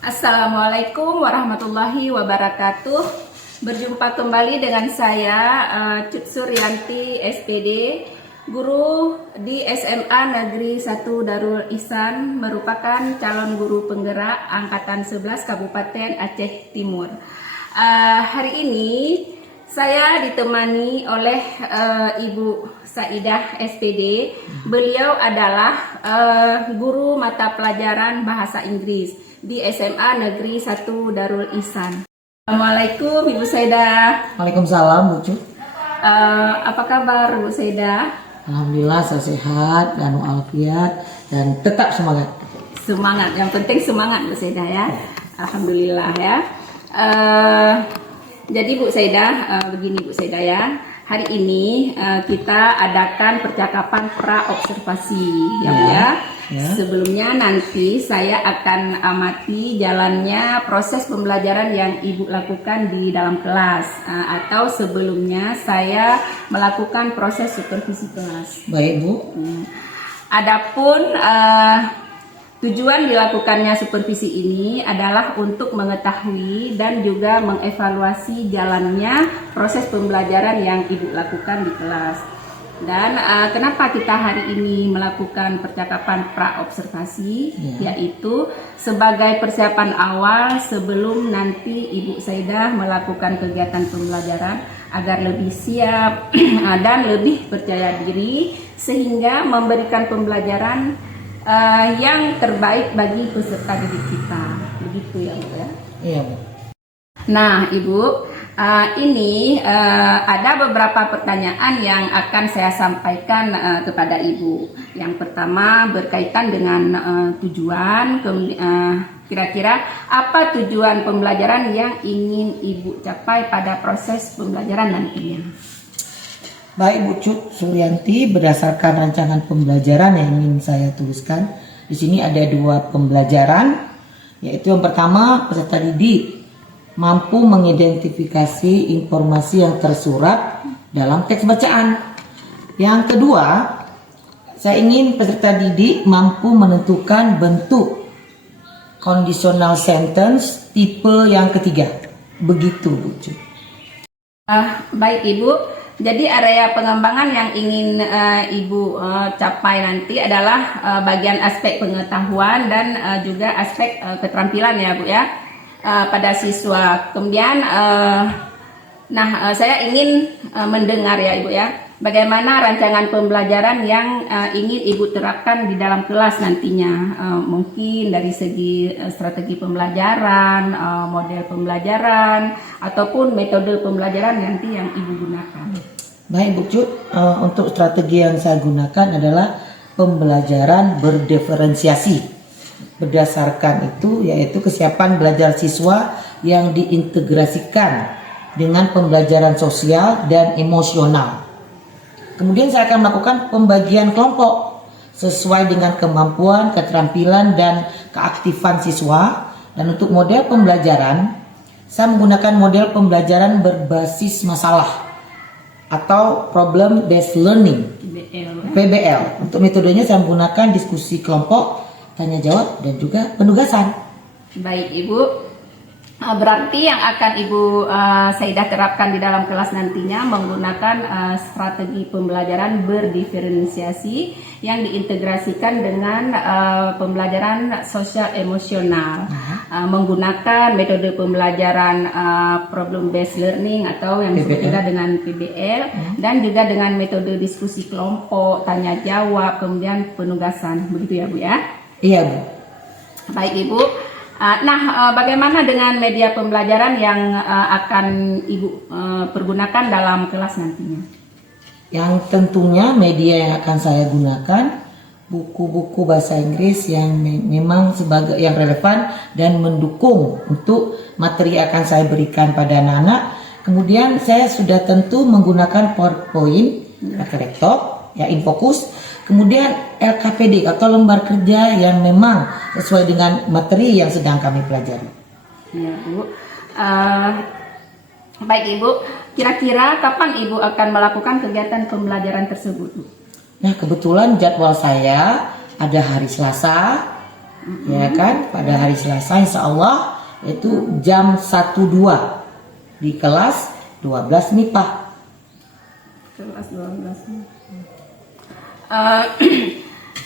Assalamualaikum warahmatullahi wabarakatuh. Berjumpa kembali dengan saya Cut Suryanti SPD, guru di SMA Negeri 1 Darul Ihsan, merupakan calon guru penggerak angkatan 11 Kabupaten Aceh Timur. Hari ini saya ditemani oleh Ibu Saidah SPD. Beliau adalah guru mata pelajaran bahasa Inggris di SMA Negeri 1 Darul Ihsan. Assalamualaikum Ibu Saidah. Waalaikumsalam Bu Cut. Apa kabar Bu Saidah? Alhamdulillah saya sehat dan walafiat dan tetap semangat. Semangat, yang penting semangat Bu Saidah ya. Alhamdulillah ya. Jadi Bu Saidah, begini Bu Saidah ya. Hari ini kita adakan percakapan pra-observasi ya Bu ya. Sebelumnya nanti saya akan amati jalannya proses pembelajaran yang Ibu lakukan di dalam kelas, atau sebelumnya saya melakukan proses supervisi kelas. Baik Bu. Adapun tujuan dilakukannya supervisi ini adalah untuk mengetahui dan juga mengevaluasi jalannya proses pembelajaran yang Ibu lakukan di kelas. Dan kenapa kita hari ini melakukan percakapan pra-observasi, yaitu sebagai persiapan awal sebelum nanti Ibu Saidah melakukan kegiatan pembelajaran agar lebih siap dan lebih percaya diri sehingga memberikan pembelajaran yang terbaik bagi peserta didik kita. Begitu ya Bu ya? Iya Bu. Nah Ibu, ini ada beberapa pertanyaan yang akan saya sampaikan kepada Ibu. Yang pertama berkaitan dengan tujuan, kira-kira apa tujuan pembelajaran yang ingin Ibu capai pada proses pembelajaran nantinya? Baik Bu Cut Suryanti, berdasarkan rancangan pembelajaran yang ingin saya tuliskan, di sini ada 2 pembelajaran, yaitu yang pertama peserta didik mampu mengidentifikasi informasi yang tersurat dalam teks bacaan. Yang kedua, saya ingin peserta didik mampu menentukan bentuk conditional sentence tipe yang ketiga. Begitu Bu Cut. Baik Ibu. Jadi area pengembangan yang ingin Ibu capai nanti adalah bagian aspek pengetahuan dan juga aspek keterampilan ya Bu ya, pada siswa. Kemudian saya ingin mendengar ya Ibu ya, bagaimana rancangan pembelajaran yang ingin Ibu terapkan di dalam kelas nantinya. Mungkin dari segi strategi pembelajaran, model pembelajaran, ataupun metode pembelajaran nanti yang Ibu gunakan. Baik Bu Cut, untuk strategi yang saya gunakan adalah pembelajaran berdiferensiasi. Berdasarkan itu yaitu kesiapan belajar siswa yang diintegrasikan dengan pembelajaran sosial dan emosional. Kemudian saya akan melakukan pembagian kelompok sesuai dengan kemampuan, keterampilan, dan keaktifan siswa. Dan untuk model pembelajaran, saya menggunakan model pembelajaran berbasis masalah atau problem based learning, PBL. Untuk metodenya saya menggunakan diskusi kelompok, tanya jawab, dan juga penugasan. Baik Ibu, berarti yang akan Ibu Saidah terapkan di dalam kelas nantinya menggunakan strategi pembelajaran berdiferensiasi yang diintegrasikan dengan pembelajaran sosial emosional, menggunakan metode pembelajaran problem based learning atau yang disebut juga dengan PBL, dan juga dengan metode diskusi kelompok, tanya jawab, kemudian penugasan. Begitu ya Bu ya? Iya Bu. Baik Ibu. Bagaimana dengan media pembelajaran yang akan Ibu pergunakan dalam kelas nantinya? Yang tentunya media yang akan saya gunakan buku-buku bahasa Inggris yang memang sebagai yang relevan dan mendukung untuk materi yang akan saya berikan pada anak-anak. Kemudian saya sudah tentu menggunakan PowerPoint, pakai laptop, ya InFocus. Kemudian LKPD atau lembar kerja yang memang sesuai dengan materi yang sedang kami pelajari. Ya Bu. Baik Ibu, kira-kira kapan Ibu akan melakukan kegiatan pembelajaran tersebut? Nah kebetulan jadwal saya ada hari Selasa, ya kan, pada hari Selasa insya Allah itu jam 1.2 di kelas 12 MIPA. Kelas 12.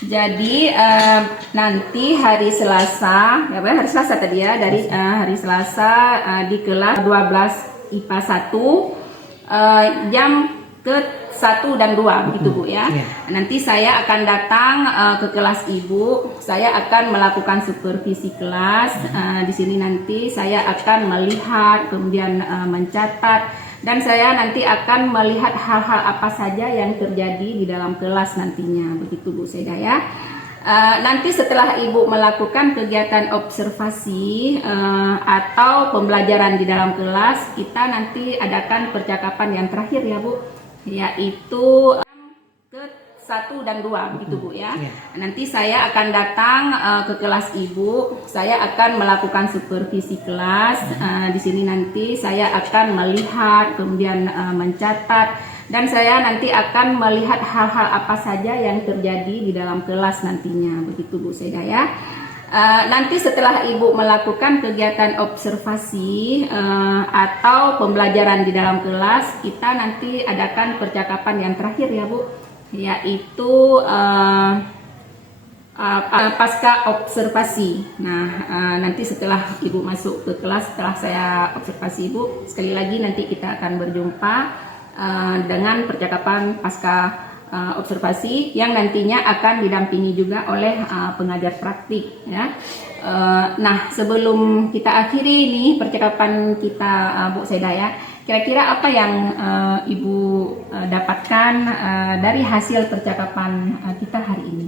Jadi nanti hari Selasa, ya hari Selasa tadi ya, dari hari Selasa di kelas 12 IPA 1 jam ke 1 dan 2 begitu Bu ya. Nanti saya akan datang ke kelas Ibu, saya akan melakukan supervisi kelas. Di sini nanti saya akan melihat, kemudian mencatat, dan saya nanti akan melihat hal-hal apa saja yang terjadi di dalam kelas nantinya, begitu Bu Seda ya. Nanti setelah Ibu melakukan kegiatan observasi atau pembelajaran di dalam kelas, kita nanti adakan percakapan yang terakhir ya Bu, yaitu ke 1 dan 2 begitu Bu ya. Nanti saya akan datang ke kelas Ibu, saya akan melakukan supervisi kelas. Di sini nanti saya akan melihat, kemudian mencatat, dan saya nanti akan melihat hal-hal apa saja yang terjadi di dalam kelas nantinya, begitu Bu Seda ya. Nanti setelah Ibu melakukan kegiatan observasi atau pembelajaran di dalam kelas, kita nanti adakan percakapan yang terakhir ya Bu, yaitu pasca observasi. Nah, nanti setelah Ibu masuk ke kelas, setelah saya observasi Ibu, sekali lagi nanti kita akan berjumpa dengan percakapan pasca observasi yang nantinya akan didampingi juga oleh pengajar praktik ya. Nah, sebelum kita akhiri nih percakapan kita Bu Seda ya, kira-kira apa yang Ibu dapatkan dari hasil percakapan kita hari ini?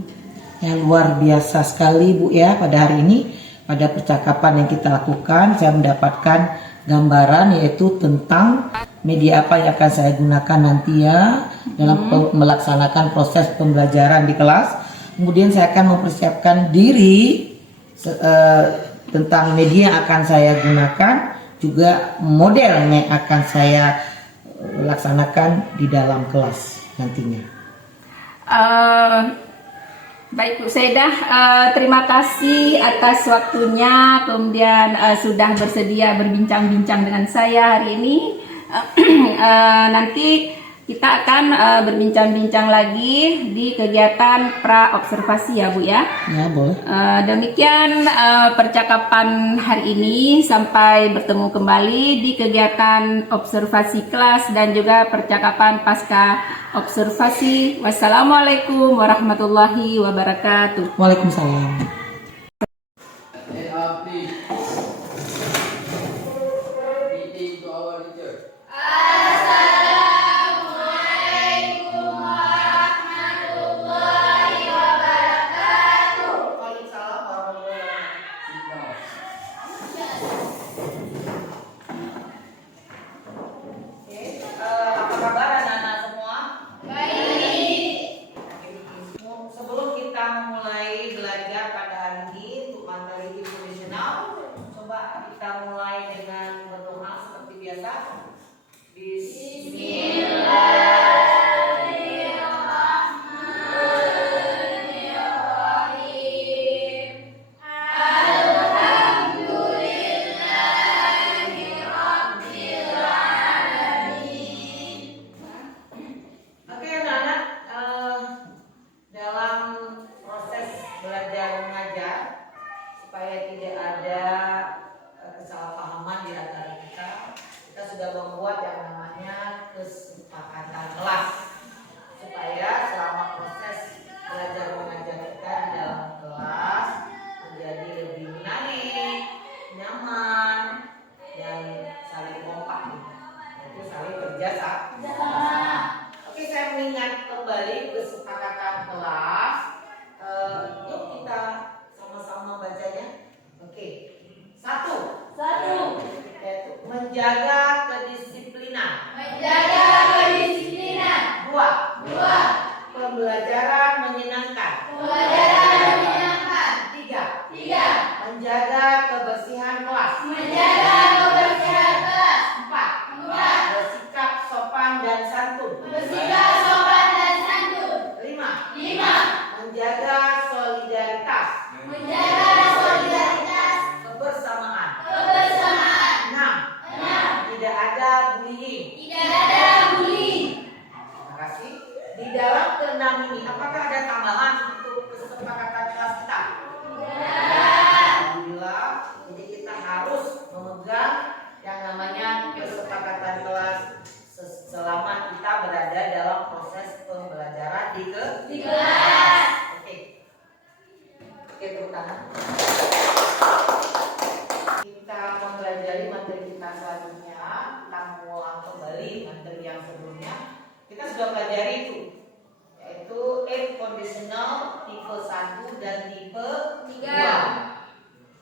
Ya, luar biasa sekali Bu ya, pada hari ini, pada percakapan yang kita lakukan, saya mendapatkan gambaran yaitu tentang media apa yang akan saya gunakan nanti ya dalam melaksanakan proses pembelajaran di kelas. Kemudian saya akan mempersiapkan diri tentang media yang akan saya gunakan, juga model yang akan saya laksanakan di dalam kelas nantinya. Baik Bu Seda, terima kasih atas waktunya, kemudian sudah bersedia berbincang-bincang dengan saya hari ini. Nanti kita akan berbincang-bincang lagi di kegiatan pra-observasi ya Bu ya. Ya boleh. Demikian percakapan hari ini, sampai bertemu kembali di kegiatan observasi kelas dan juga percakapan pasca observasi. Wassalamualaikum warahmatullahi wabarakatuh. Waalaikumsalam. Apa kabar anak-anak semua? Baik. Sebelum kita mulai belajar pada hari ini untuk materi profesional, coba kita mulai dengan berdoa seperti biasa. Oke anak-anak, dalam proses belajar mengajar supaya tidak ada kesalahpahaman di antara kita sudah membuat yang namanya kesepakatan kelas, supaya selama proses belajar mengajar kita di dalam kelas menjadi lebih menarik, nyaman, dan saling kompak, yaitu saling kerja sama. Oke, saya mengingat kembali kesepakatan kelas. Yuk kita sama-sama bacanya. Oke, satu, yaitu menjaga kedisiplinan. Dua, pembelajaran menyenangkan. Tiga, menjaga kebersihan kelas. Empat, bersikap sopan dan santun. Lima, menjaga solidaritas. kita sudah pelajari itu, yaitu if conditional tipe 1 dan tipe 2.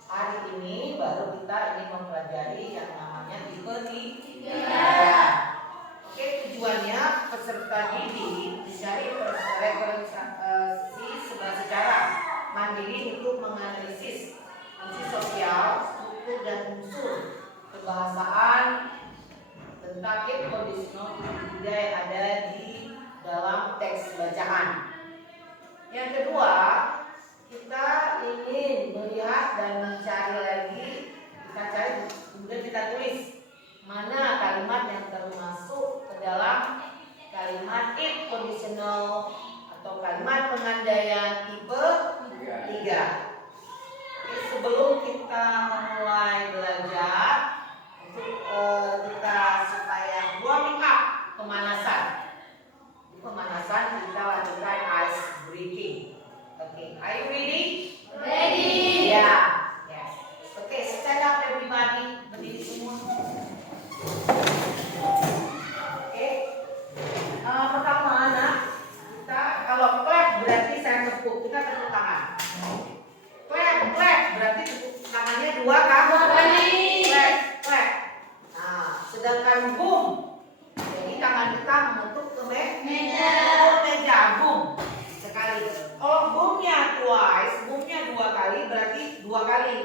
Hari ini baru kita ingin mempelajari yang namanya tipe 3. Oke, tujuannya peserta didik dicari referensi secara mandiri untuk menganalisis fungsi sosial, struktur dan unsur kebahasaan tentang if conditional tipe 3 yang ada di dalam teks bacaan. Yang kedua, kita ingin melihat dan mencari lagi, kita cari kemudian kita tulis mana kalimat yang termasuk ke dalam kalimat if conditional atau kalimat pengandaian tipe 3. Oke, sebelum kita memulai belajar, untuk kita supaya warming up, pemanasan. Di pemanasan kita lakukan ice breathing. Oke, are you ready? Ready. Yeah. Yes. Oke, stand up everybody. Berdiri semua. Oke. Pertama anak, kita kalau clap berarti saya tepuk, kita tepuk tangan. Clap, clap berarti tepuk tangannya 2 kali. Clap, clap. Nah, sedangkan boom, jadi tangan kita mengetuk ke meja. Meja, boom. Sekali. Oh, boomnya twice, boomnya 2 kali berarti 2 kali.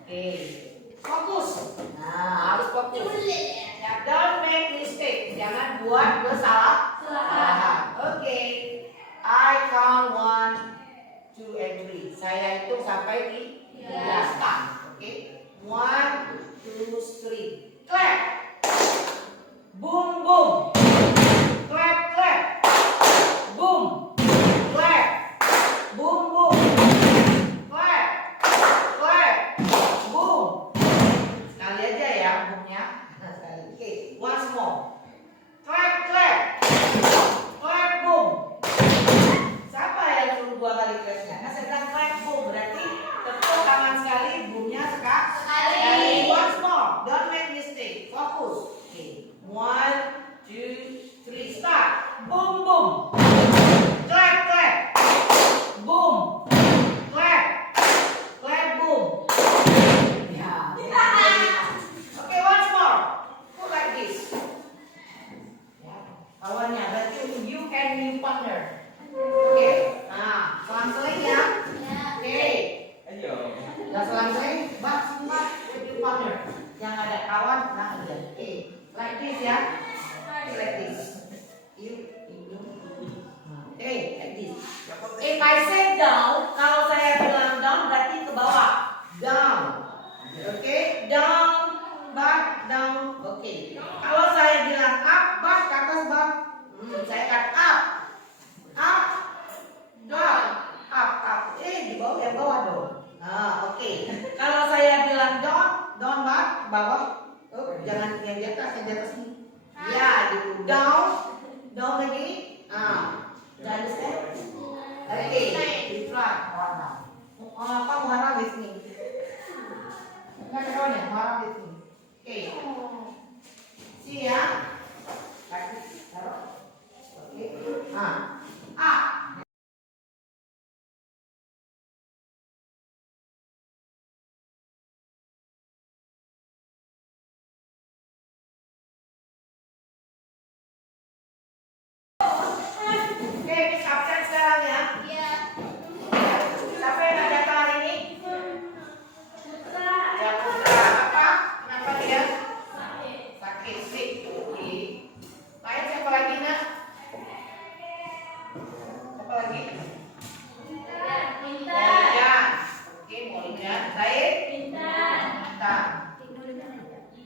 Oke, fokus. Nah, harus fokus. Ya, don't make mistake. Jangan buat kesalahan. Oke. I count 1, 2, and 3. Saya hitung sampai 3. Start. Oke. 1, 2, 3. Clap. Boom, boom. Clap, clap. Boom. Clap. Boom, boom. Clap. Clap. Boom. Sekali aja ya boomnya. Oke, once more. Clap, clap. Clap, boom. Siapa yang suruh 2 kali clapnya? Nah, saya bilang clap, boom. Berarti tepuk tangan sekali, boomnya sekali. Once more. Don't make mistake. Fokus. Oke. 1, 2, 3. Start. Boom, boom. Clap, clap. Boom. Clap. Clap, boom. Ya. Oke, once more. Put like this. Ya. Awalnya berarti you and you partner. Oke. Nah, selang-seling ya. Oke. Udah selang-seling, but with your partner. Yang ada kawan, nah aja. Oke. Like this ya. Like this. You. Oke, like this. If I say down, kalau saya bilang down berarti ke bawah. Down. Oke, down, back, down. Oke. Kalau saya bilang up, back, ke atas, back. Saya kata up. Up. Down. Up, up. Di bawah ya bawah dong. Nah, oke. Kalau saya bilang down, down, back, bawah. Oh, jangan yang di atas ini. Ya, gitu. Down, down lagi. Udah understand? Oke, di front, warna. Apa warna di sini? Enggak ada kawan ya, warna di sini. Oke. Siap. Kaki taruh. Oke. A. Oke, Miss absen sekarang ya. Siapa yang ada hari ini? Ya, Putra. Apa? Kenapa dia? Sakit sih. Oke. Lain siapa lagi, Nak? Siapa lagi? Molijan. Oke, Molijan. Baik? Bintang.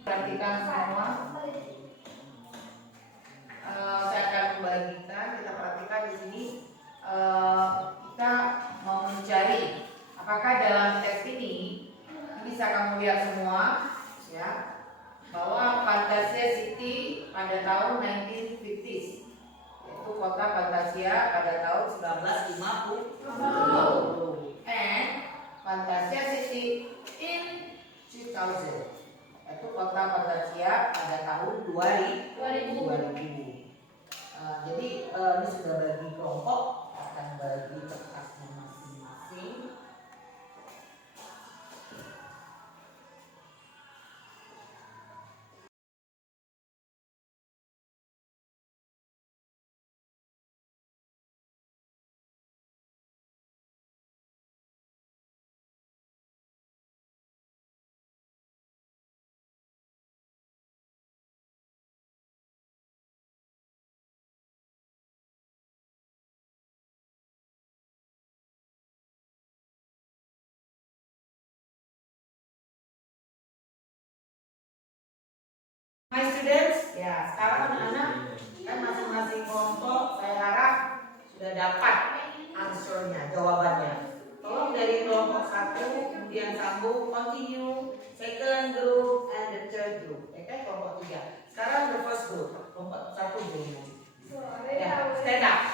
Perhatikan semua. Saya akan membagikan, kita perhatikan di sini kita mau mencari apakah dalam teks ini bisa kamu lihat semua ya bahwa Fantasia City pada tahun 1950s, yaitu kota Fantasia pada tahun 1950 and Fantasia City in 2000, yaitu kota Fantasia pada tahun 2000. My students, ya sekarang anak-anak kan masing-masing kelompok saya harap sudah dapat answernya, jawabannya. Tolong dari kelompok 1 kemudian sambung continue second group and the third group. Oke, kelompok 3. Sekarang the first group, kelompok 1 dulu. Ya, stand up.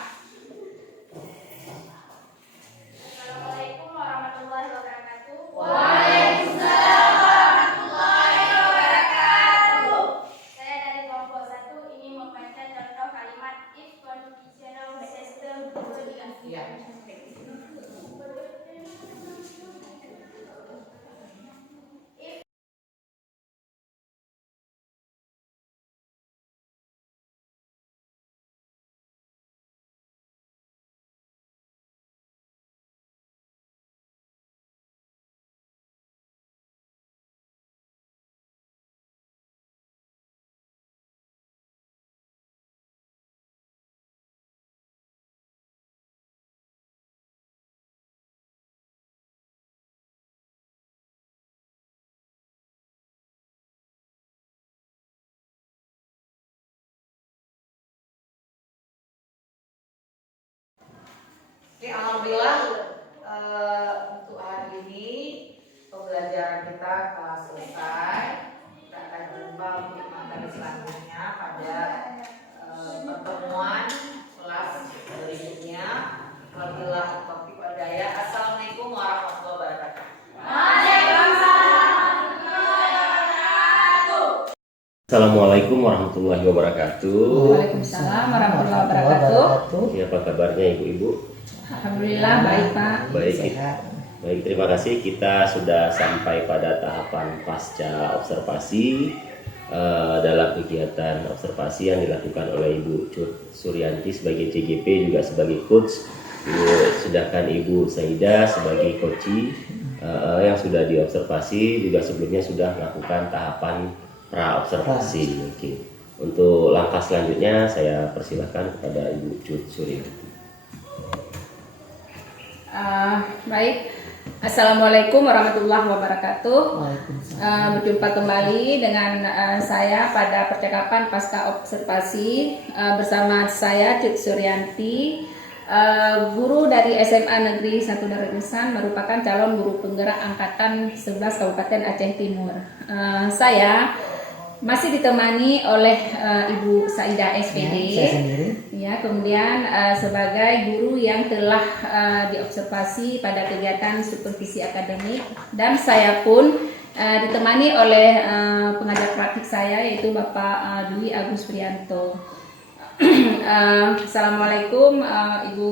Assalamualaikum warahmatullahi wabarakatuh. Waalaikumsalam warahmatullahi wabarakatuh. Saya dari kelompok 1 ingin membaca contoh kalimat if conditional system berikut. Ya. Oke, alhamdulillah untuk hari ini pembelajaran kita telah selesai. Kita akan jumpa untuk materi selanjutnya pada pertemuan kelas berikutnya. Alhamdulillah, taufiq wal hidayah. Assalamualaikum warahmatullahi wabarakatuh. Assalamualaikum warahmatullahi wabarakatuh. Waalaikumsalam warahmatullahi wabarakatuh. Ya, apa kabarnya ibu-ibu? Alhamdulillah baik Pak. Baik, Sehat. baik. Terima kasih. Kita sudah sampai pada tahapan pasca observasi dalam kegiatan observasi yang dilakukan oleh Ibu Cut Suryanti sebagai CGP juga sebagai coach. Sedangkan Ibu Saida sebagai coach yang sudah diobservasi juga sebelumnya sudah melakukan tahapan pra observasi. Oke. Untuk langkah selanjutnya saya persilahkan kepada Ibu Cut Suryanti. Baik, Assalamualaikum warahmatullahi wabarakatuh. Waalaikumsalam. Berjumpa kembali dengan saya pada percakapan pasca observasi bersama saya Cut Suryanti, guru dari SMA Negeri 1 Darussalam, merupakan calon guru penggerak angkatan 11 Kabupaten Aceh Timur. Saya masih ditemani oleh Ibu Saida SPD. Ya, saya sendiri. Ya, kemudian sebagai guru yang telah diobservasi pada kegiatan supervisi akademik, dan saya pun ditemani oleh pengajar praktik saya yaitu Bapak Dwi Agus Prianto. Assalamualaikum Ibu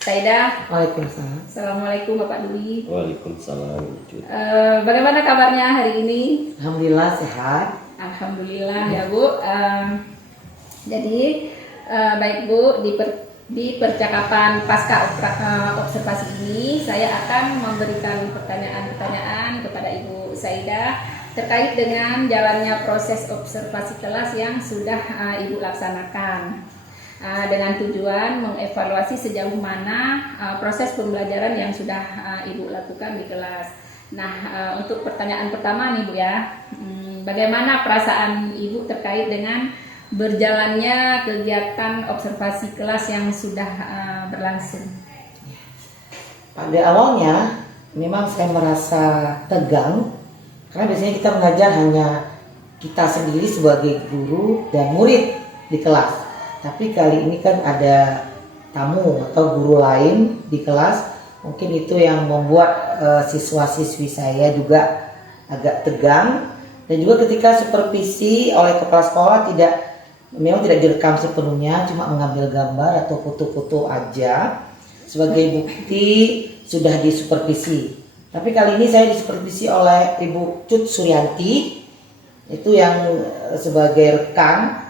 Saida. Waalaikumsalam. Assalamualaikum Bapak Dwi. Waalaikumsalam. Cut. Bagaimana kabarnya hari ini? Alhamdulillah sehat. Alhamdulillah ya Bu. Jadi baik Bu, di percakapan pasca observasi ini saya akan memberikan pertanyaan-pertanyaan kepada Ibu Saida terkait dengan jalannya proses observasi kelas yang sudah Ibu laksanakan, dengan tujuan mengevaluasi sejauh mana proses pembelajaran yang sudah Ibu lakukan di kelas. Nah, untuk pertanyaan pertama nih Bu ya, bagaimana perasaan Ibu terkait dengan berjalannya kegiatan observasi kelas yang sudah berlangsung? Pada awalnya memang saya merasa tegang karena biasanya kita mengajar hanya kita sendiri sebagai guru dan murid di kelas. Tapi kali ini kan ada tamu atau guru lain di kelas, mungkin itu yang membuat siswa-siswi saya juga agak tegang. Dan juga ketika supervisi oleh kepala sekolah memang tidak direkam sepenuhnya, cuma mengambil gambar atau foto-foto aja sebagai bukti sudah disupervisi. Tapi kali ini saya disupervisi oleh Ibu Cut Suryanti, itu yang sebagai rekan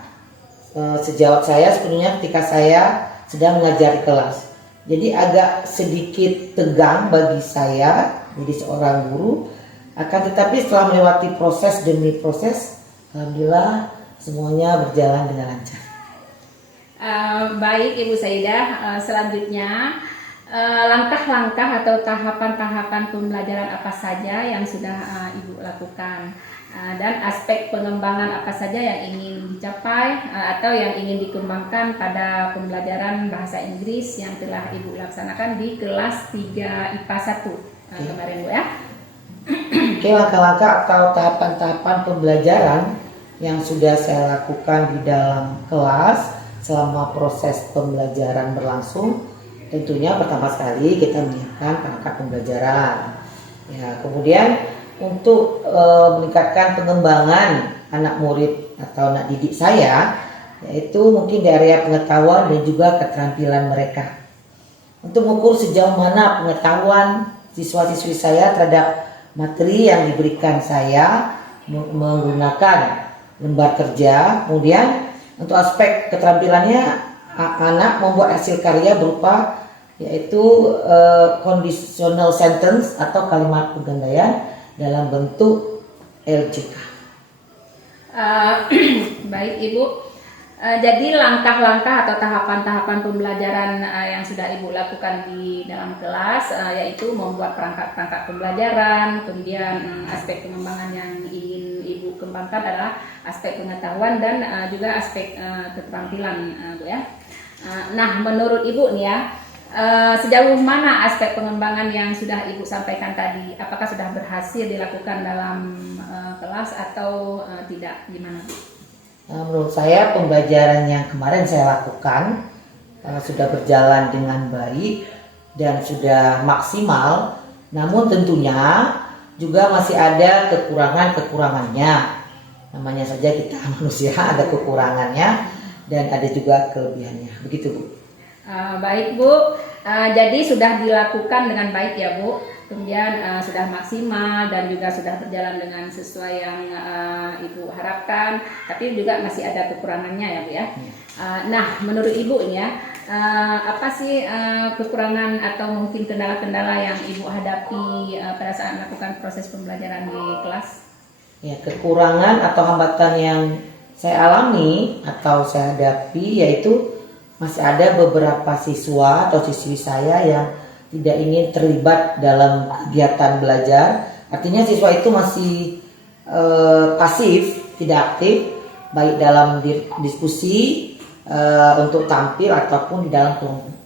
sejawat saya sepenuhnya ketika saya sedang mengajar di kelas. Jadi agak sedikit tegang bagi saya jadi seorang guru, akan tetapi setelah melewati proses demi proses, alhamdulillah semuanya berjalan dengan lancar. Baik Ibu Saida, selanjutnya langkah-langkah atau tahapan-tahapan pembelajaran apa saja yang sudah Ibu lakukan? dan aspek pengembangan apa saja yang ingin dicapai atau yang ingin dikembangkan pada pembelajaran bahasa Inggris yang telah Ibu laksanakan di kelas 3 IPA 1 kemarin Bu ya. Oke, langkah-langkah atau tahapan-tahapan pembelajaran yang sudah saya lakukan di dalam kelas selama proses pembelajaran berlangsung. Tentunya pertama sekali kita menyiapkan perangkat pembelajaran. Ya, kemudian untuk meningkatkan pengembangan anak murid atau anak didik saya, yaitu mungkin di area pengetahuan dan juga keterampilan mereka. Untuk mengukur sejauh mana pengetahuan siswa-siswi saya terhadap materi yang diberikan saya menggunakan lembar kerja. Kemudian untuk aspek keterampilannya, anak membuat hasil karya berupa yaitu conditional sentence atau kalimat penggandaian dalam bentuk LJK. Baik Ibu, jadi langkah-langkah atau tahapan-tahapan pembelajaran yang sudah Ibu lakukan di dalam kelas yaitu membuat perangkat-perangkat pembelajaran, kemudian aspek pengembangan yang ingin Ibu kembangkan adalah aspek pengetahuan dan juga aspek keterampilan Bu ya. Nah, menurut Ibu nih ya, sejauh mana aspek pengembangan yang sudah Ibu sampaikan tadi? Apakah sudah berhasil dilakukan dalam kelas atau tidak? Gimana Bu? Menurut saya pembelajaran yang kemarin saya lakukan sudah berjalan dengan baik dan sudah maksimal. Namun tentunya juga masih ada kekurangannya. Namanya saja kita manusia, ada kekurangannya dan ada juga kelebihannya. Begitu Bu. Baik Bu, jadi sudah dilakukan dengan baik ya Bu, kemudian sudah maksimal dan juga sudah berjalan dengan sesuai yang Ibu harapkan, tapi juga masih ada kekurangannya ya Bu ya. Nah, menurut Ibu ini ya, apa sih kekurangan atau mungkin kendala-kendala yang Ibu hadapi pada saat melakukan proses pembelajaran di kelas? Ya, kekurangan atau hambatan yang saya alami atau saya hadapi yaitu masih ada beberapa siswa atau siswi saya yang tidak ingin terlibat dalam kegiatan belajar. Artinya siswa itu masih pasif, tidak aktif, baik dalam diskusi untuk tampil ataupun di dalam kelompok.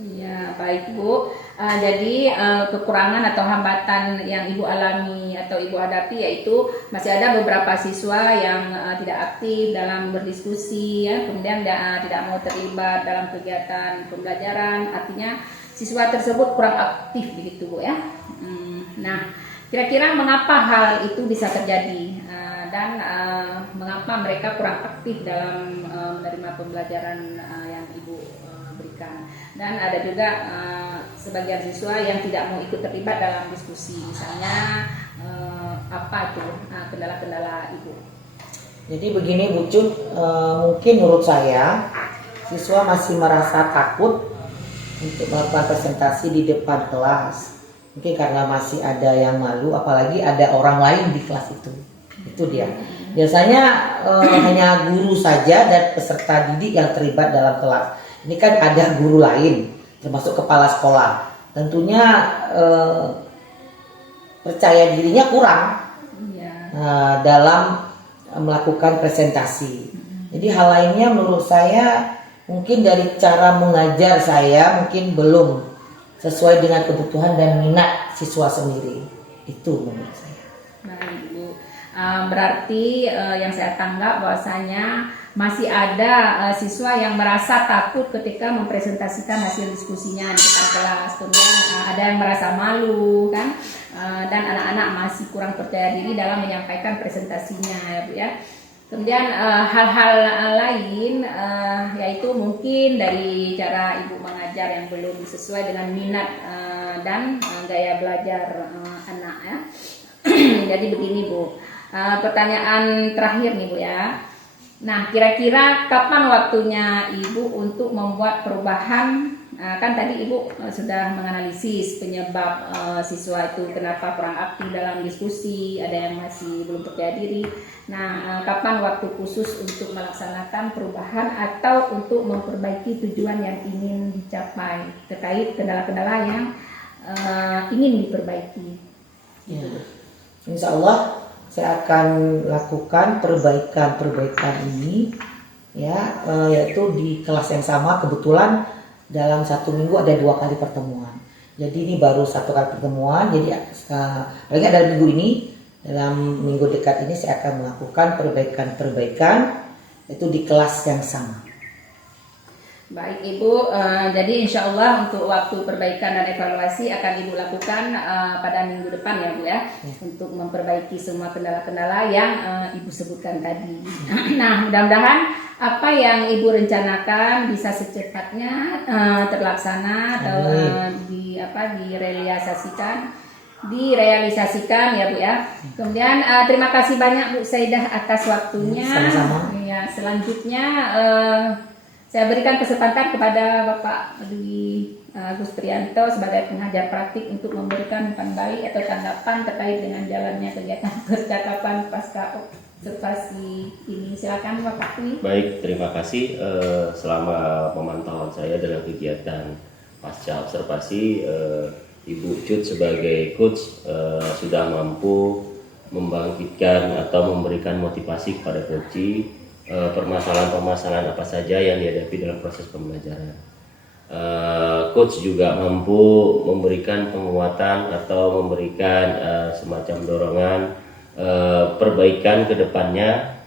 Iya, baik Bu. Jadi kekurangan atau hambatan yang Ibu alami atau Ibu hadapi yaitu masih ada beberapa siswa yang tidak aktif dalam berdiskusi ya, kemudian tidak mau terlibat dalam kegiatan pembelajaran. Artinya siswa tersebut kurang aktif begitu Bu ya. Nah, kira-kira mengapa hal itu bisa terjadi dan mengapa mereka kurang aktif dalam menerima pembelajaran yang Ibu berikan? Dan ada juga sebagian siswa yang tidak mau ikut terlibat dalam diskusi, misalnya apa itu kendala-kendala Ibu? Jadi begini Bu Cut, mungkin menurut saya siswa masih merasa takut untuk melakukan presentasi di depan kelas. Mungkin karena masih ada yang malu, apalagi ada orang lain di kelas itu. Itu dia. Biasanya hanya guru saja dan peserta didik yang terlibat dalam kelas. Ini kan ada guru lain, termasuk kepala sekolah. Tentunya percaya dirinya kurang dalam melakukan presentasi. Jadi hal lainnya menurut saya mungkin dari cara mengajar saya mungkin belum sesuai dengan kebutuhan dan minat siswa sendiri. Itu menurut saya. Baik Bu. Berarti yang saya tanggap bahwasanya masih ada siswa yang merasa takut ketika mempresentasikan hasil diskusinya di depan kelas. Kemudian ada yang merasa malu kan, dan anak-anak masih kurang percaya diri dalam menyampaikan presentasinya ya Bu ya. Kemudian hal-hal lain yaitu mungkin dari cara Ibu mengajar yang belum sesuai dengan minat dan gaya belajar anak ya. Jadi begini Bu, pertanyaan terakhir nih Bu ya. Nah, kira-kira kapan waktunya Ibu untuk membuat perubahan? Kan tadi Ibu sudah menganalisis penyebab siswa itu kenapa kurang aktif dalam diskusi, ada yang masih belum percaya diri. Nah, kapan waktu khusus untuk melaksanakan perubahan atau untuk memperbaiki tujuan yang ingin dicapai terkait kendala-kendala yang ingin diperbaiki? Ya. Insya Allah saya akan lakukan perbaikan ini ya, yaitu di kelas yang sama. Kebetulan dalam 1 minggu ada 2 kali pertemuan. Jadi ini baru 1 kali pertemuan. Jadi paling dalam minggu ini, dalam minggu dekat ini saya akan melakukan perbaikan itu di kelas yang sama. Baik Ibu, jadi insya Allah untuk waktu perbaikan dan evaluasi akan Ibu lakukan pada minggu depan ya Bu ya, untuk memperbaiki semua kendala-kendala yang Ibu sebutkan tadi. Nah, mudah-mudahan apa yang Ibu rencanakan bisa secepatnya terlaksana atau direalisasikan ya Bu ya. Kemudian terima kasih banyak Bu Saidah atas waktunya. Sama-sama. Ya, selanjutnya saya berikan kesempatan kepada Bapak Dwi Agus Prianto sebagai pengajar praktik untuk memberikan umpan balik atau tanggapan terkait dengan jalannya kegiatan percakapan pasca observasi ini. Silakan Bapak Dwi. Baik, terima kasih. Selama pemantauan saya dalam kegiatan pasca observasi, Ibu Cut sebagai coach sudah mampu membangkitkan atau memberikan motivasi kepada coach permasalahan-permasalahan apa saja yang dihadapi dalam proses pembelajaran. Coach juga mampu memberikan penguatan atau memberikan semacam dorongan perbaikan ke depannya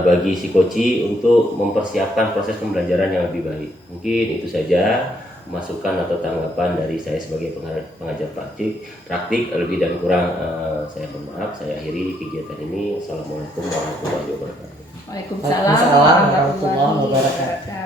bagi si coach untuk mempersiapkan proses pembelajaran yang lebih baik. Mungkin itu saja masukan atau tanggapan dari saya sebagai pengajar praktik. Lebih dan kurang saya mohon maaf. Saya akhiri kegiatan ini. Assalamualaikum warahmatullahi wabarakatuh. Waalaikumsalam warahmatullahi wabarakatuh.